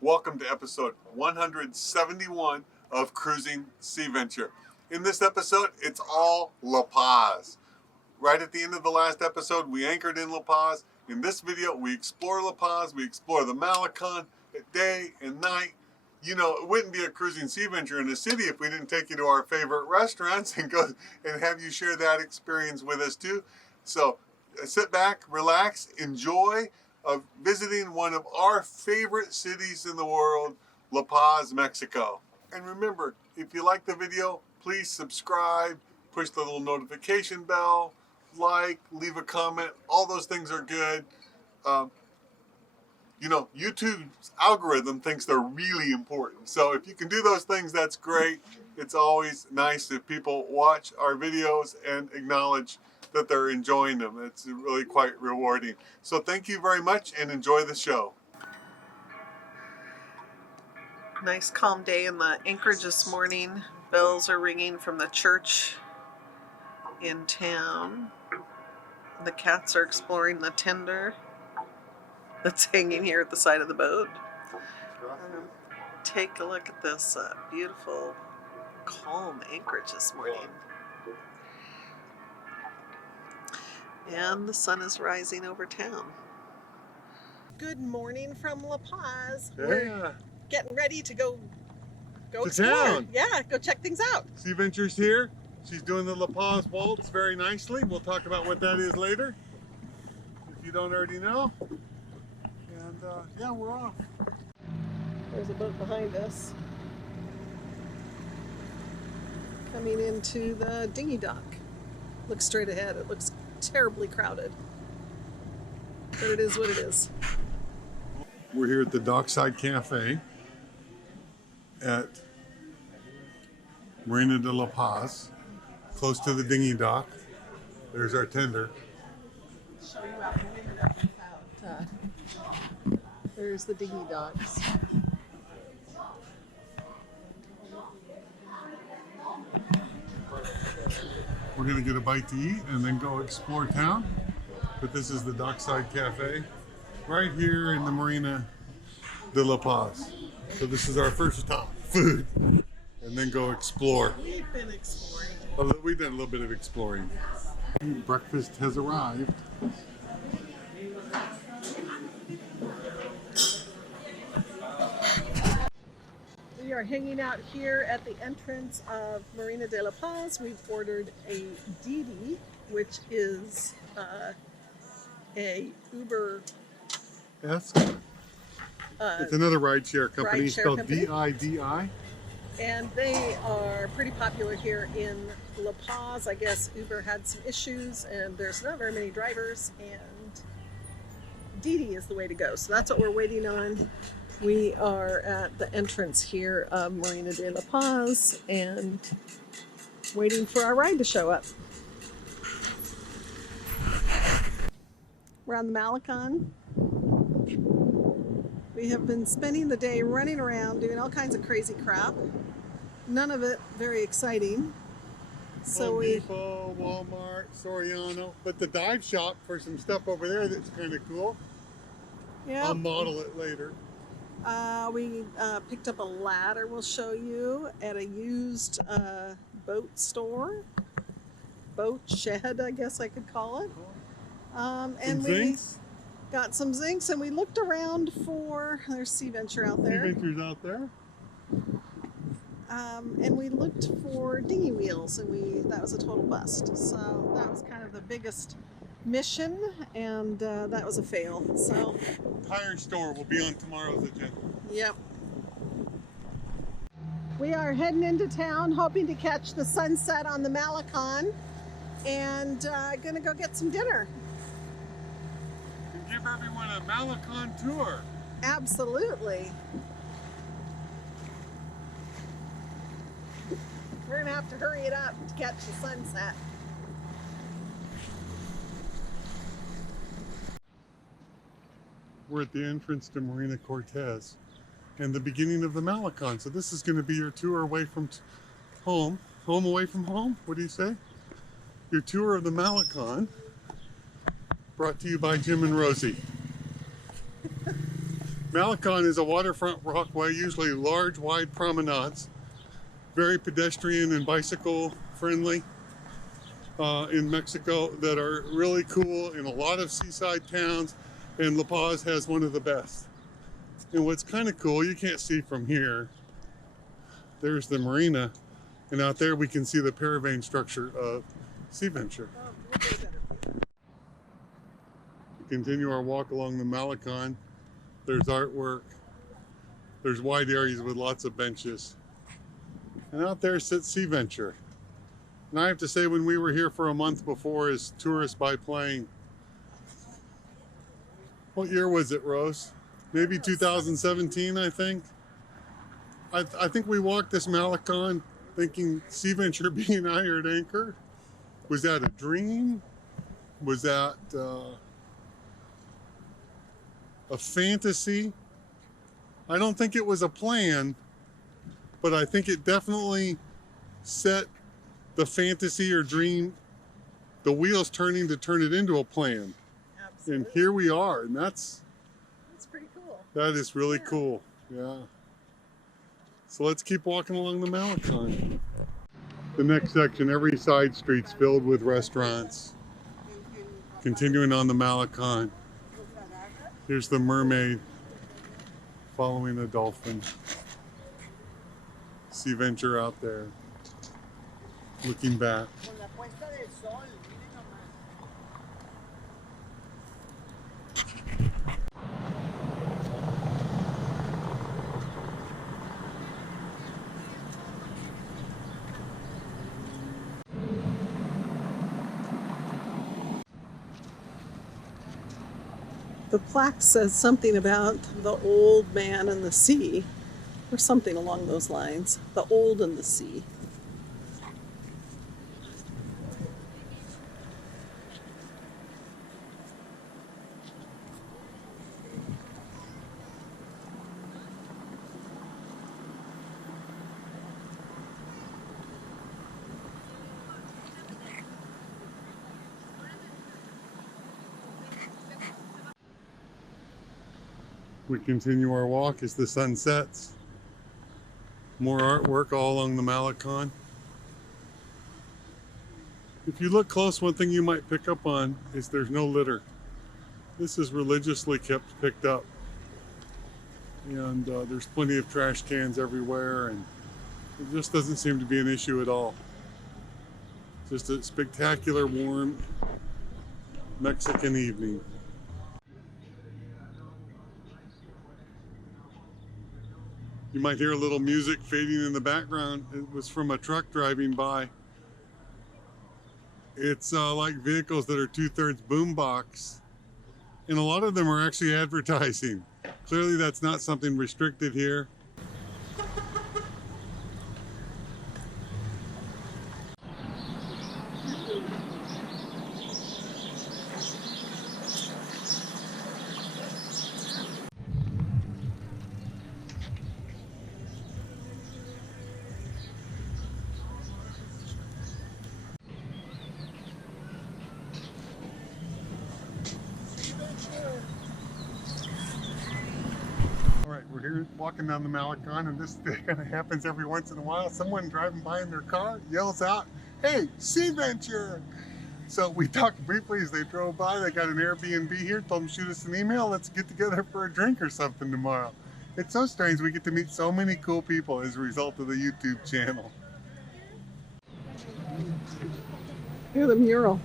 Welcome to episode 171 of Cruising Sea Venture. In this episode, it's all La Paz. Right at the end of the last episode, we anchored in La Paz. In this video, we explore La Paz, we explore the Malacon at day and night. You know, it wouldn't be a Cruising Sea Venture in the city if we didn't take you to our favorite restaurants and go and have you share that experience with us too. So sit back, relax, enjoy visiting one of our favorite cities in the world, La Paz, Mexico. And remember, if you like the video, please subscribe, push the little notification bell, like, leave a comment. All those things are good. You know, YouTube's algorithm thinks they're really important. So if you can do those things, that's great. It's always nice if people watch our videos and acknowledge that they're enjoying them. It's really quite rewarding. So thank you very much and enjoy the show. Nice calm day in the anchorage this morning. Bells are ringing from the church in town. The cats are exploring the tender that's hanging here at the side of the boat. Take a look at this beautiful, calm anchorage this morning. And the sun is rising over town. Good morning from La Paz. Yeah. We're getting ready to go to explore. town. Yeah, go check things out. Sea Venture's here. She's doing the La Paz waltz very nicely. We'll talk about what that is later, if you don't already know. And yeah, we're off. There's a boat behind us. Coming into the dinghy dock. Look straight ahead. It looks terribly crowded, but it is what it is. We're here at the Dockside Cafe at Marina de La Paz, close to the dinghy dock. There's our tender. Show you out the window without. There's the dinghy docks. We're gonna get a bite to eat and then go explore town. But this is the Dockside Cafe right here in the Marina de La Paz. So this is our first stop, food, and then go explore. We've been exploring. We've done a little bit of exploring. Breakfast has arrived. We are hanging out here at the entrance of Marina de La Paz. We've ordered a Didi, which is a Uber. It's another rideshare company Rideshare spelled company. D-I-D-I. And they are pretty popular here in La Paz. I guess Uber had some issues and there's not very many drivers, and Didi is the way to go. So that's what we're waiting on. We are at the entrance here of Marina de La Paz and waiting for our ride to show up. We're on the Malacon. We have been spending the day running around doing all kinds of crazy crap. None of it very exciting. So Home Depot, Walmart, Soriano, but the dive shop for some stuff over there that's kind of cool. yeah, I'll model it later. we picked up a ladder we'll show you at a used boat store. Boat shed, I guess I could call it. And we Zincs. got some zincs, and we looked around for, there's Sea Venture out there. Sea Venture's out there. And we looked for dinghy wheels, and that was a total bust. So that was kind of the biggest mission, and that was a fail. So Tire store will be on tomorrow's agenda. yep. We are heading into town, hoping to catch the sunset on the Malacon, and gonna go get some dinner. And give everyone a Malacon tour. Absolutely. We're gonna have to hurry it up to catch the sunset. We're at the entrance to Marina Cortez and the beginning of the Malacon. So this is going to be your tour away from home. Home away from home? What do you say? your tour of the Malacon, brought to you by Jim and Rosie. Malacon is a waterfront walkway, usually large, wide promenades, very pedestrian and bicycle friendly in Mexico, that are really cool in a lot of seaside towns, and La Paz has one of the best. And what's kind of cool, you can't see from here, there's the marina, and out there we can see the paravane structure of Sea Venture. We continue our walk along the Malacon. There's artwork. There's wide areas with lots of benches. And out there sits Sea Venture. And I have to say, when we were here for a month before as tourists by plane, what year was it, Rose? Maybe 2017, I think. I think we walked this Malacon thinking Sea Venture being hired anchor. Was that a dream? Was that a fantasy? I don't think it was a plan, but I think it definitely set the fantasy or dream, the wheels turning to turn it into a plan. Absolutely. And here we are, and that's pretty cool. That is really cool, yeah. So let's keep walking along the Malacon. The next section, every side street's filled with restaurants. Continuing on the Malacon. Here's the mermaid following the dolphin. Sea Venture out there, looking back. The plaque says something about the old man and the sea, or something along those lines. The old and the sea. We continue our walk as the sun sets. More artwork all along the Malacon. If you look close, one thing you might pick up on is there's no litter. This is religiously kept picked up. And there's plenty of trash cans everywhere, and it just doesn't seem to be an issue at all. Just a spectacular, warm Mexican evening. You might hear a little music fading in the background. It was from a truck driving by. It's like vehicles that are 2/3 boombox. And a lot of them are actually advertising. Clearly that's not something restricted here. We're here walking down the Malacon, and this kind of happens every once in a while. Someone driving by in their car yells out, "Hey, Sea Venture!" So we talked briefly as they drove by. They got an Airbnb here, told them shoot us an email, let's get together for a drink or something tomorrow. It's so strange, we get to meet so many cool people as a result of the YouTube channel. Here's the mural.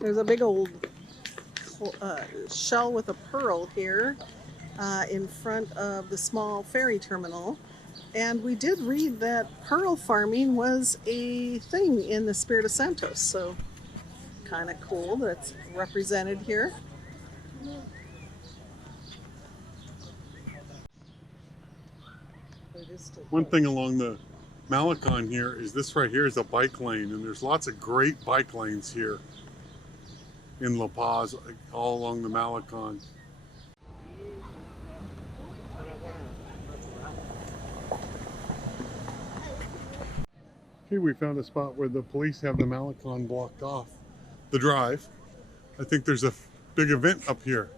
There's a big old shell with a pearl here in front of the small ferry terminal. And we did read that pearl farming was a thing in the Espiritu Santo. So kind of cool that's represented here. One thing along the Malacon here is this right here is a bike lane, and there's lots of great bike lanes here. in La Paz, all along the Malacon. Here we found a spot where the police have the Malacon blocked off the drive. I think there's a big event up here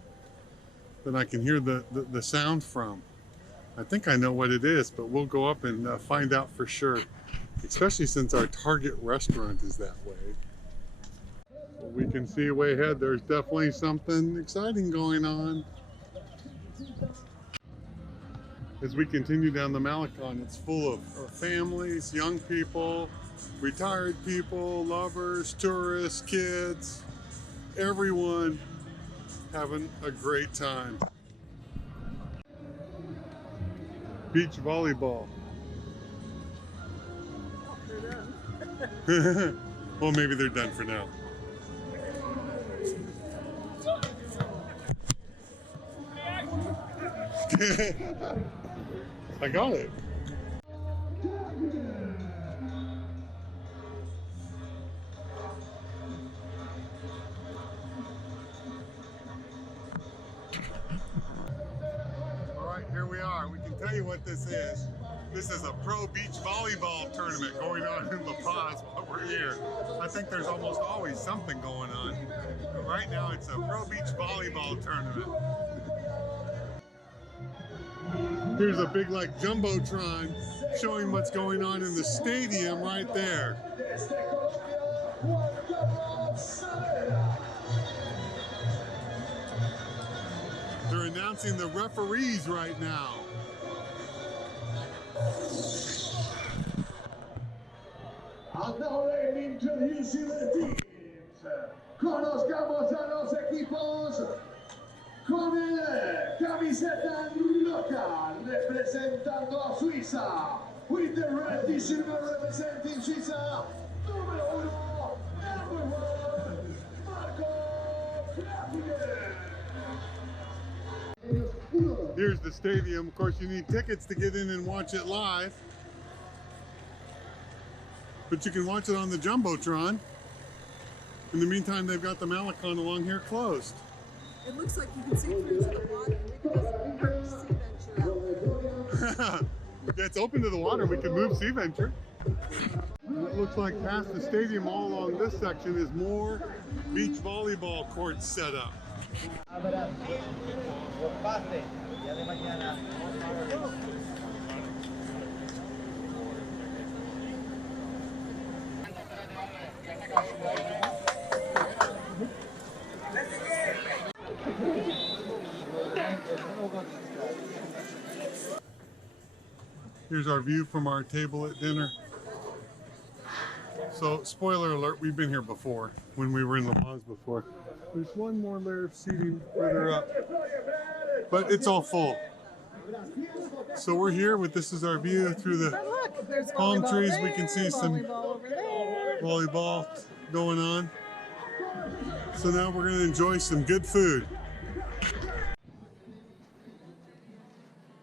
that I can hear the sound from. I think I know what it is, but we'll go up and find out for sure, especially since our target restaurant is that way. Well, we can see way ahead, there's definitely something exciting going on. As we continue down the Malacon, it's full of families, young people, retired people, lovers, tourists, kids, everyone having a great time. Beach volleyball. They're done. Well, maybe they're done for now. I got it. All right, here we are. We can tell you what this is. This is a pro beach volleyball tournament going on in La Paz while we're here. I think there's almost always something going on. But right now it's a pro beach volleyball tournament. Here's a big like jumbotron showing what's going on in the stadium right there. They're announcing the referees right now. And now let me introduce you the teams. Conozcamos a los equipos con el camiseta local representando a Suiza. With the red t-shirt representing Suiza, número 1, number 1, Marco. Here's the stadium. Of course, you need tickets to get in and watch it live. But you can watch it on the Jumbotron. In the meantime, they've got the Malacon along here closed. It looks like you can see through to the water. We can just sea venture out. Yeah, it's open to the water. We can move Sea Venture. And it looks like past the stadium all along this section is more beach volleyball courts set up. Here's our view from our table at dinner. So, spoiler alert, we've been here before, when we were in La Paz before. There's one more layer of seating further up, but it's all full. So we're here with, this is our view through the Look, there's palm volleyball trees. there, We can see some volleyball over there. volleyball going on. So now we're going to enjoy some good food.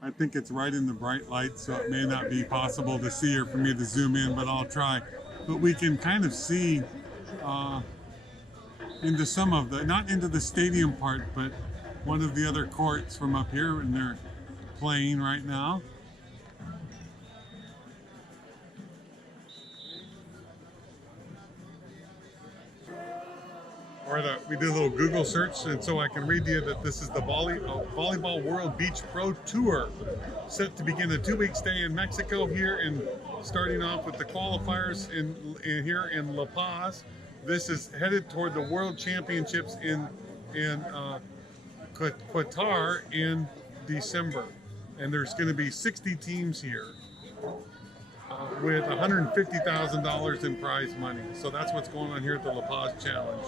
I think it's right in the bright light, so it may not be possible to see or for me to zoom in, but I'll try. But we can kind of see into some of the, not into the stadium part, but one of the other courts from up here, and they're playing right now. We did a little Google search, and so I can read to you that this is the Volleyball World Beach Pro Tour, set to begin a 2-week stay in Mexico here, and starting off with the qualifiers in here in La Paz. This is headed toward the World Championships in Qatar in December, and there's going to be 60 teams here with $150,000 in prize money. So that's what's going on here at the La Paz Challenge.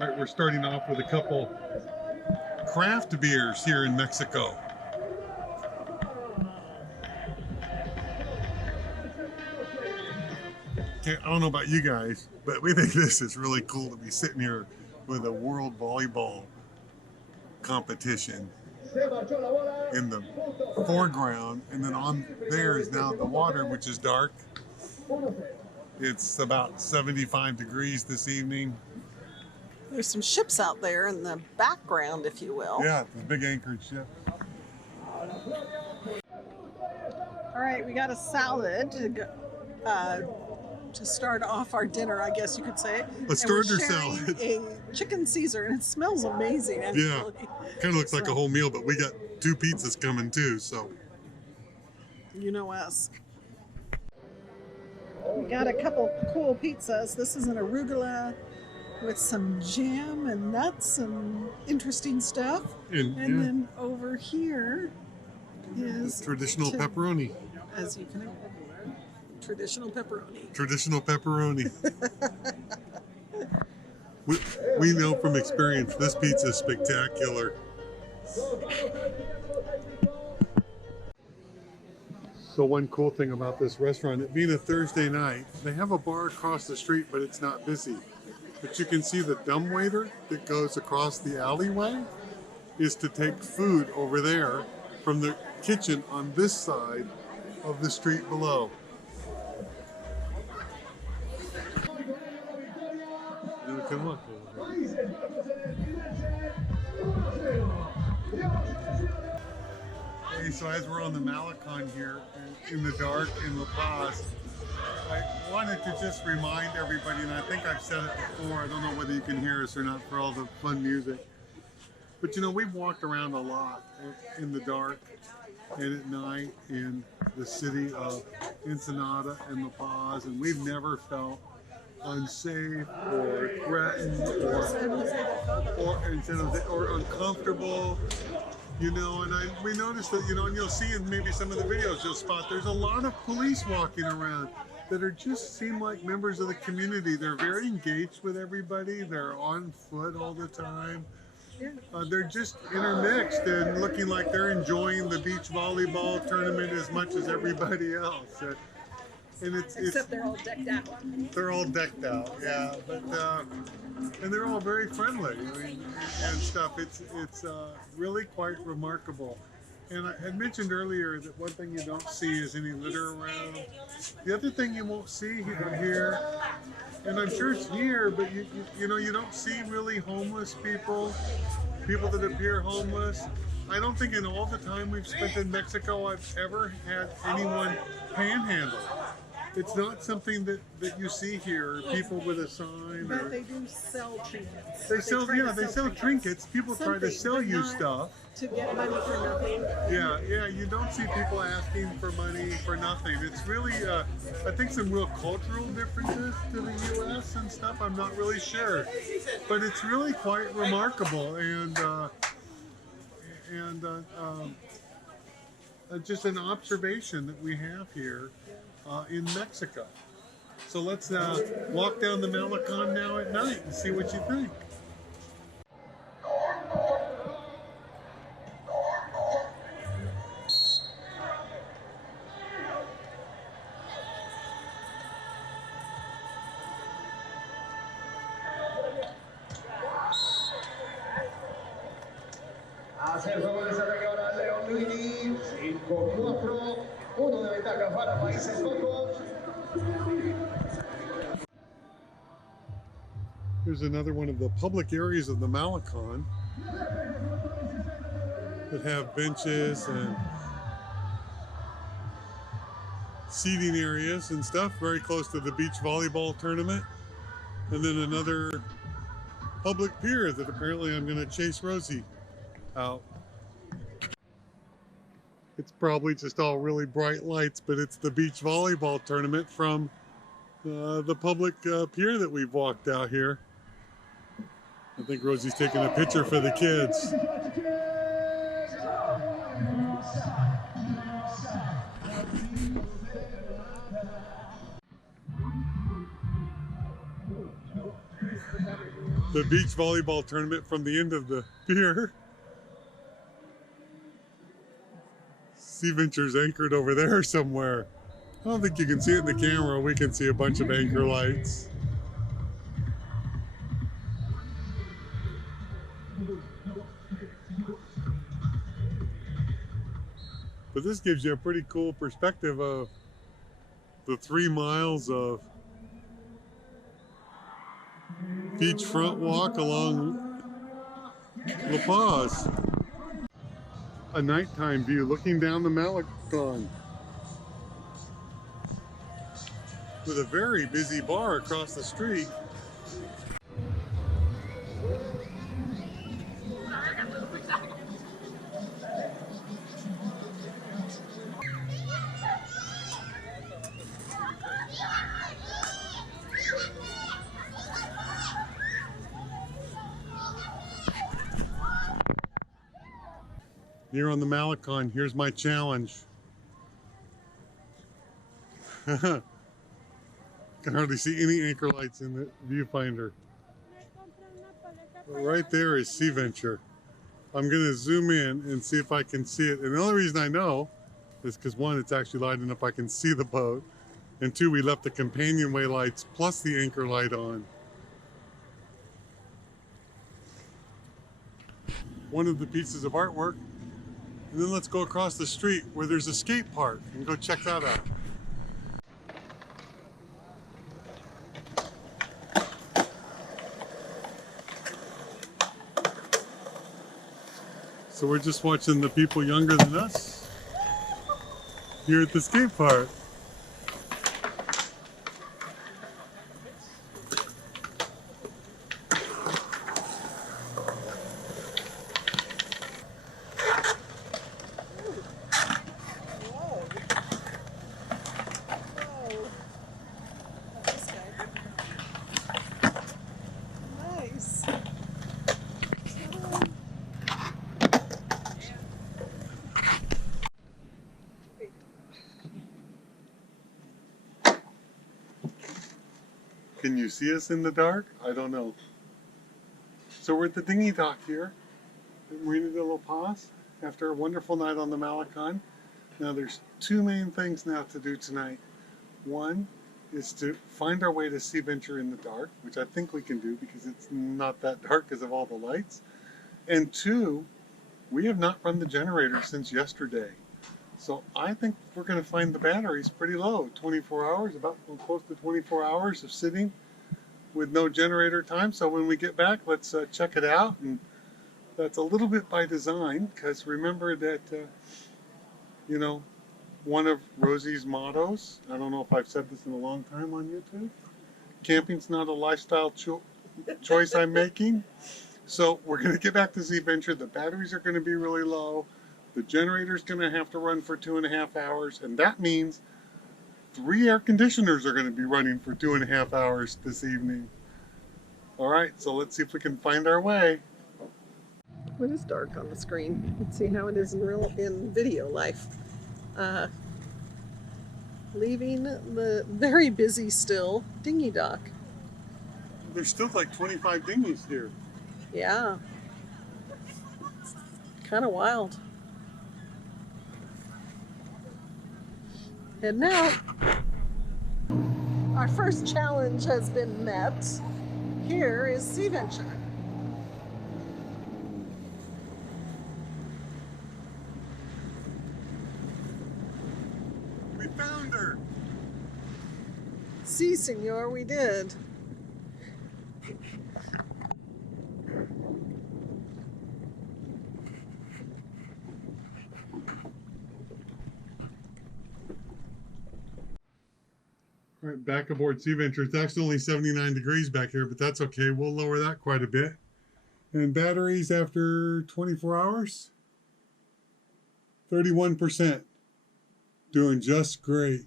All right, we're starting off with a couple craft beers here in Mexico. I don't know about you guys, but we think this is really cool to be sitting here with a world volleyball competition in the foreground, and then on there is now the water, which is dark. It's about 75 degrees this evening. There's some ships out there in the background, if you will. Yeah, the big anchored ship. All right, we got a salad to start off our dinner, I guess you could say. A starter salad. A chicken Caesar, and it smells amazing. Actually. Yeah, kind of looks like a whole meal, but we got 2 pizzas coming too, so. You know us. We got a couple cool pizzas. This is an arugula with some jam and nuts and interesting stuff. And then over here is traditional pepperoni. As you can, traditional pepperoni. Traditional pepperoni. we know from experience this pizza is spectacular. So one cool thing about this restaurant, it being a Thursday night, they have a bar across the street, but it's not busy. But you can see the dumbwaiter that goes across the alleyway is to take food over there from the kitchen on this side of the street below. You can look over here. Hey, so as we're on the Malacon here in the dark in La Paz, I wanted to just remind everybody, and I think I've said it before, I don't know whether you can hear us or not for all the fun music, but you know, we've walked around a lot in the dark and at night in the city of Ensenada and La Paz, and we've never felt unsafe or threatened or uncomfortable. You know, and we noticed that, you know, and you'll see in maybe some of the videos, you'll spot there's a lot of police walking around that are just seem like members of the community. They're very engaged with everybody. They're on foot all the time. They're just intermixed and looking like they're enjoying the beach volleyball tournament as much as everybody else. And Except they're all decked out. They're all decked out, yeah. But and they're all very friendly, I mean, and stuff. It's really quite remarkable. And I had mentioned earlier that one thing you don't see is any litter around. The other thing you won't see here, and I'm sure it's here, but you know, you don't see really homeless people that appear homeless. I don't think in all the time we've spent in Mexico I've ever had anyone panhandle. It's not something that you see here, people with a sign. But they do sell trinkets. They sell trinkets. People try to sell you stuff. To get money for nothing. Yeah, you don't see people asking for money for nothing. It's really, I think, some real cultural differences to the U.S. and stuff. I'm not really sure. But it's really quite remarkable and just an observation that we have here in Mexico. So let's walk down the Malacon now at night and see what you think. Hace el juego de desarrollo ahora Leon Luigi, 5-4, 1 de ventaja para Países Bajos. Here's another one of the public areas of the Malacon that have benches and seating areas and stuff very close to the beach volleyball tournament. And then another public pier that apparently I'm going to chase Rosie out. It's probably just all really bright lights, but it's the beach volleyball tournament from the public pier that we've walked out here. I think Rosie's taking a picture for the kids. The beach volleyball tournament from the end of the pier. Sea Venture's anchored over there somewhere. I don't think you can see it in the camera. We can see a bunch of anchor lights. But this gives you a pretty cool perspective of the 3 miles of beachfront walk along La Paz. A nighttime view looking down the Malacon with a very busy bar across the street. Here on the Malacon, here's my challenge. Can hardly see any anchor lights in the viewfinder. But right there is Sea Venture. I'm going to zoom in and see if I can see it. And the only reason I know is because one, it's actually light enough I can see the boat. And two, we left the companionway lights plus the anchor light on. One of the pieces of artwork. And then let's go across the street where there's a skate park and go check that out. So we're just watching the people younger than us here at the skate park. Can you see us in the dark? I don't know. So we're at the dinghy dock here at Marina de La Paz after a wonderful night on the Malacon. Now there's two main things now to do tonight. One is to find our way to Sea Venture in the dark, which I think we can do because it's not that dark because of all the lights. And two, we have not run the generator since yesterday. So I think we're going to find the batteries pretty low, 24 hours, about close to 24 hours of sitting with no generator time. So when we get back, let's check it out. And that's a little bit by design because remember that, you know, one of Rosie's mottos, I don't know if I've said this in a long time on YouTube, camping's not a lifestyle choice I'm making. So we're going to get back to Sea Venture. The batteries are going to be really low. The generator's going to have to run for 2.5 hours, and that means 3 air conditioners are going to be running for 2.5 hours this evening. All right, so let's see if we can find our way. It is dark on the screen. Let's see how it is in video life. Leaving the very busy still dinghy dock. There's still like 25 dinghies here. Yeah. Kind of wild. Heading out. Our first challenge has been met. Here is Sea Venture. We found her. Si, senor, we did. All right, back aboard Sea Venture. It's actually only 79 degrees back here, but that's okay. We'll lower that quite a bit. And batteries after 24 hours? 31%. Doing just great.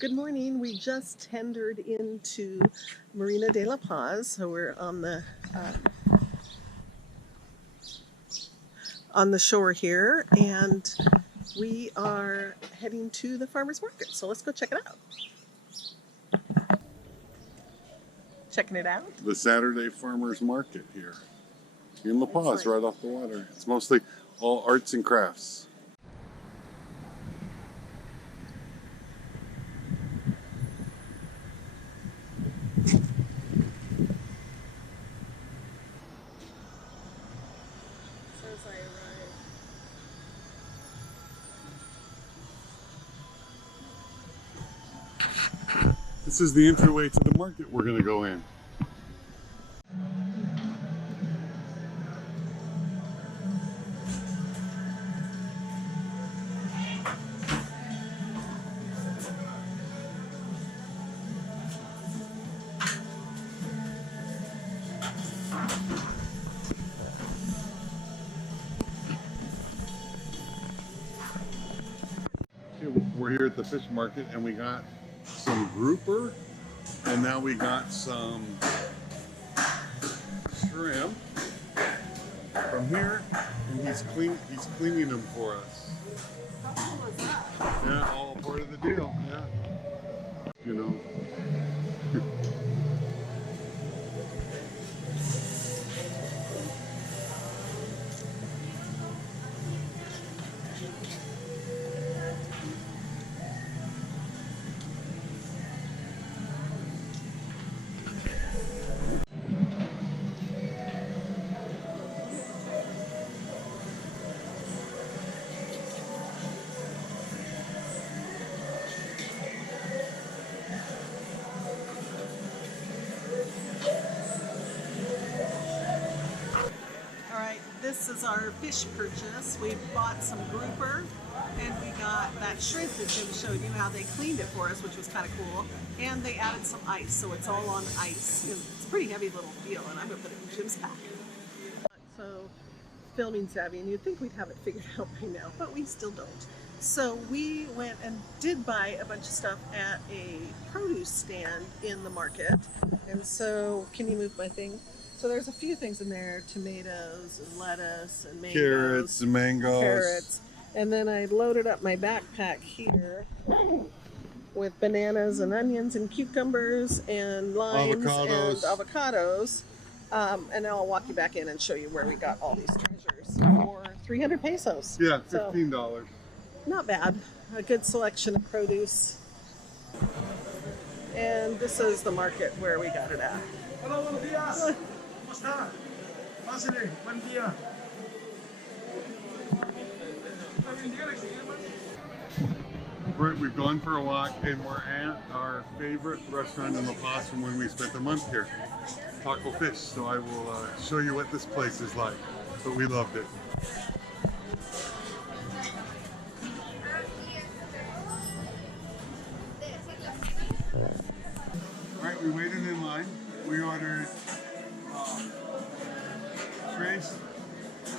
Good morning. We just tendered into Marina de La Paz, so we're on the shore here, and we are heading to the farmer's market. So let's go check it out. Checking it out. The Saturday farmer's market here in La Paz, right off the water. It's mostly all arts and crafts. This is the entryway to the market we're going to go in. We're here at the fish market and we got some grouper and now we got some shrimp from here and he's cleaning them for us. How cool is that? Yeah, all part of the deal. Yeah. You know. This is our fish purchase. We bought some grouper and we got that shrimp that Jim showed you how they cleaned it for us, which was kind of cool. And they added some ice, so it's all on ice. It's a pretty heavy little deal, and I'm gonna put it in Jim's pack. So, filming savvy, and you'd think we'd have it figured out by now, but we still don't. So we went and did buy a bunch of stuff at a produce stand in the market. And so, can you move my thing? So there's a few things in there, tomatoes and lettuce and mangoes. Carrots and mangoes. Carrots. And then I loaded up my backpack here with bananas and onions and cucumbers and limes and avocados. And now I'll walk you back in and show you where we got all these treasures for 300 pesos. Yeah, $15. So, not bad. A good selection of produce. And this is the market where we got it at. Hello, buenos días. ¿Cómo está? Pásale, buen día. We've gone for a walk and we're at our favorite restaurant in La Paz from when we spent a month here, Taco Fish. So I will show you what this place is like, but we loved it. All right, we waited in line. We ordered tres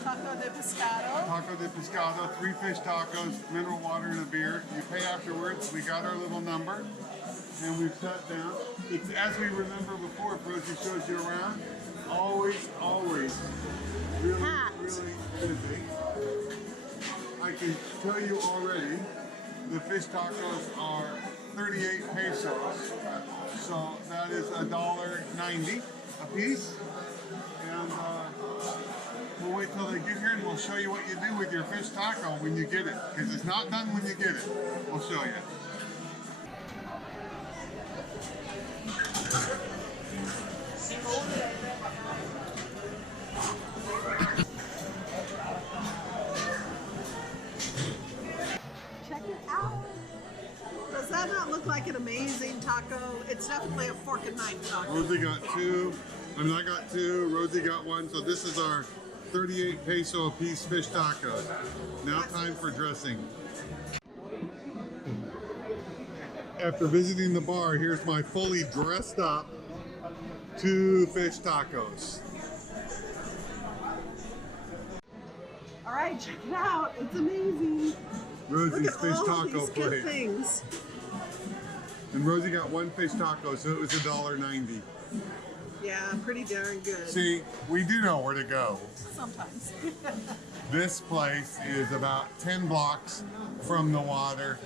Taco de pescado. taco de pescado, 3 fish tacos, mineral water, and a beer. You pay afterwards. We got our little number, and we've sat down. It's as we remember before. If Rosie shows you around, always really busy. I can tell you already, the fish tacos are 38 pesos, so that is $1.90 a piece. And we'll wait till they get here and we'll show you what you do with your fish taco when you get it. Because it's not done when you get it. We'll show you. Check it out. Does that not look like an amazing taco? It's definitely a fork and knife taco. Rosie got 2. I mean, I got 2. Rosie got 1. So this is our 38 peso a piece fish tacos. Now time for dressing. After visiting the bar, here's my fully dressed up 2 fish tacos. All right, check it out. It's amazing. Rosie's Look at fish all taco these good plate. things. And Rosie got 1 fish taco, so it was $1.90. Yeah, pretty darn good. See, we do know where to go. Sometimes. This place is about 10 blocks from the water.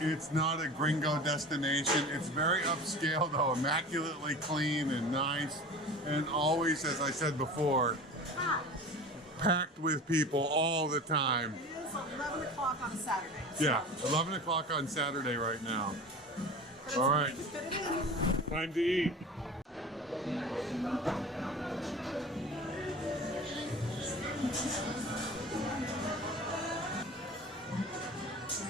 It's not a gringo destination. It's very upscale though, immaculately clean and nice. And always, as I said before, packed with people all the time. It is 11 o'clock on a Saturday. Yeah, 11 o'clock on Saturday right now. All right, time to eat.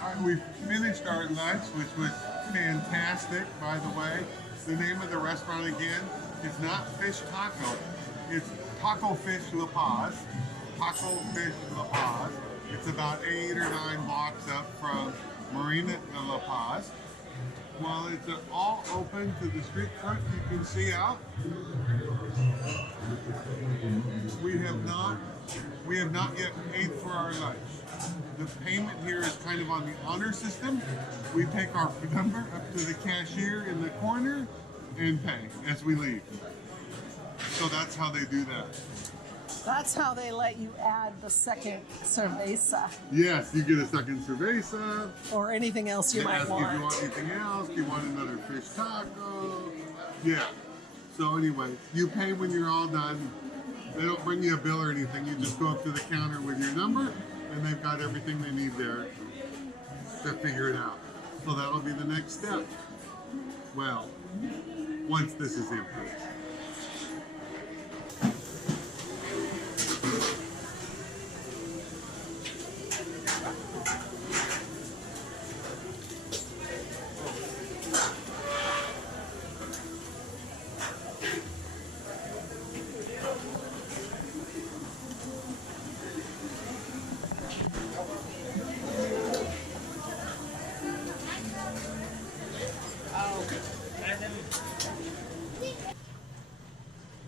All right, we finished our lunch, which was fantastic, by the way. The name of the restaurant again is not Fish Taco. It's Taco Fish La Paz. Taco Fish La Paz. It's about 8 or 9 blocks up from Marina de La Paz. While it's all open to the street front, you can see out. We have not yet paid for our lunch. The payment here is kind of on the honor system. We take our number up to the cashier in the corner and pay as we leave. So that's how they do that. That's how they let you add the second cerveza Yes, you get a second cerveza. or anything else you They might ask want. if you want anything else. Do you want another fish taco? Yeah. So anyway, you pay when you're all done. They don't bring you a bill or anything. You just go up to the counter with your number, and they've got everything they need there to figure it out. So that'll be the next step. Well, once this is empty.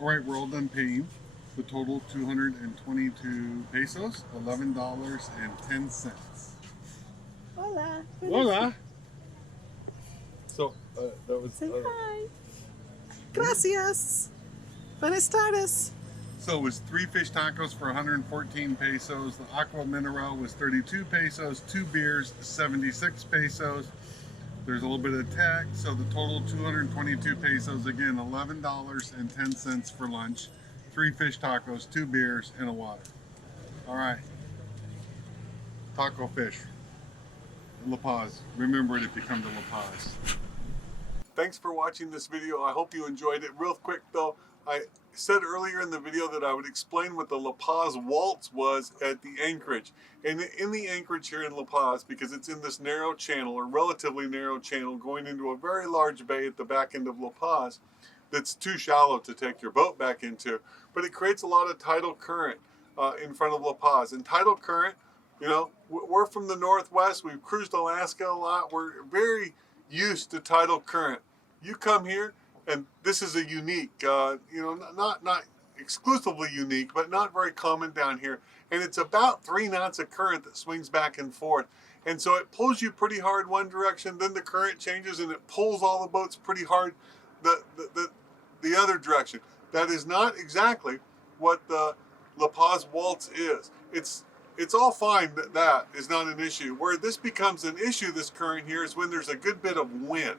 All right, we're all done paying. The total 222 pesos, $11.10. Hola. Hola. So that was. Say hi. Gracias. Buenas tardes. So it was 3 fish tacos for 114 pesos. The aqua mineral was 32 pesos. 2 beers, 76 pesos. There's a little bit of tax, so the total 222 pesos. Again, $11.10 for lunch. 3 fish tacos, 2 beers, and a water. All right. Taco fish. La Paz. Remember it if you come to La Paz. Thanks for watching this video. I hope you enjoyed it. Real quick though, I said earlier in the video that I would explain what the La Paz waltz was at the anchorage. And in the anchorage here in La Paz, because it's in this narrow channel, or relatively narrow channel, going into a very large bay at the back end of La Paz, that's too shallow to take your boat back into, but it creates a lot of tidal current in front of La Paz. And tidal current, you know, we're from the Northwest, we've cruised Alaska a lot, we're very used to tidal current. You come here, and this is a unique, you know, not exclusively unique, but not very common down here. And it's about 3 knots of current that swings back and forth. And so it pulls you pretty hard one direction, then the current changes and it pulls all the boats pretty hard the other direction. That is not exactly what the La Paz waltz is. It's all fine that is not an issue. Where this becomes an issue, this current here, is when there's a good bit of wind.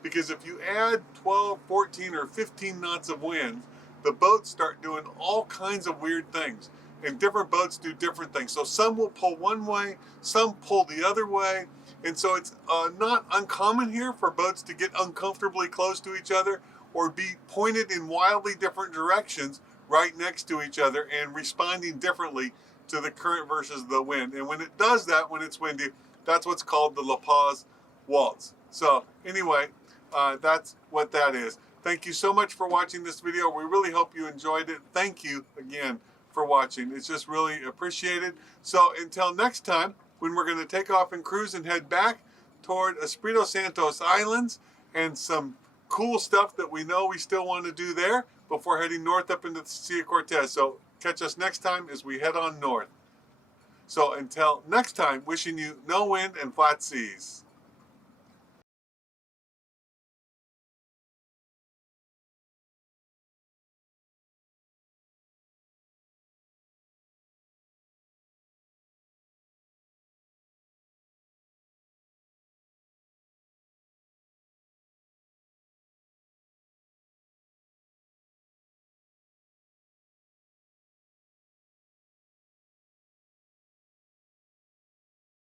Because if you add 12, 14, or 15 knots of wind, the boats start doing all kinds of weird things. And different boats do different things. So some will pull one way, some pull the other way. And so it's not uncommon here for boats to get uncomfortably close to each other or be pointed in wildly different directions right next to each other and responding differently to the current versus the wind. And when it does that, when it's windy, that's what's called the La Paz waltz. So anyway, that's what that is. Thank you so much for watching this video. We really hope you enjoyed it. Thank you again for watching. It's just really appreciated. So until next time, when we're going to take off and cruise and head back toward Espiritu Santos Islands and some cool stuff that we know we still want to do there before heading north up into the Sea of Cortez. So catch us next time as we head on north. So until next time, wishing you no wind and flat seas.